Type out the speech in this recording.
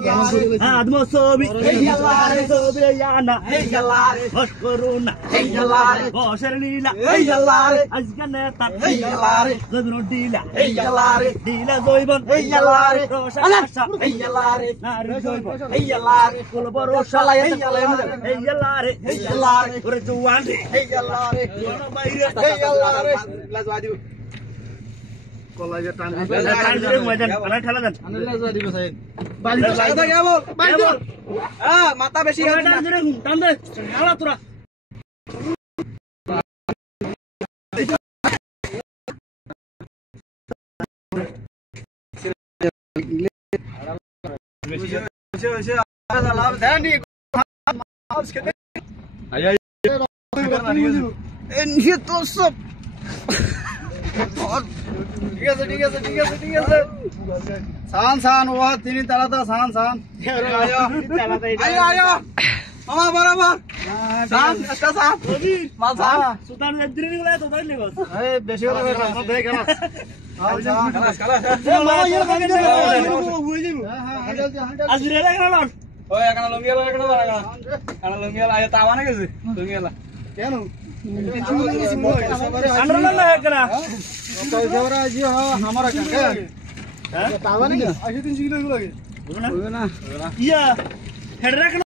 Admo sobi, yallare sobi yana, yallare, hoşkoruna, yallare, hoşerlila, yallare, azganeta, yallare, gadnodila, yallare, dila zoybon, yallare, rosha kasha, yallare, naru zoybon, yallare, kulboro shala yallare, yallare, urjuwandi, yallare, yono bayre, yallare, lazwadi. মাথা বেশি তোরা তো সব ঠিক আছে ঠিক আছে ঠিক আছে ঠিক আছে সান সান ও তিনি তালাতা সান সান আয়ো আয়ো মামা বরাবর সান একটা সান মাল সান সুলতান এদিন গুলা তো ধরলি বস এই বেশি হলো না দেখ না খালাস খালাস মামা ইয়ে করে দে বুঝি যাবো আজ রে লাগা না ওই এখানে লঙ্গি লাগা না এখানে লঙ্গি লাগা তাওয়া না গেছে লঙ্গি লাগা কেন अंडरला ना करा तो जवरा जी हां हमारा का है तावा नहीं 80 3 किलो लगे ना या हेड रख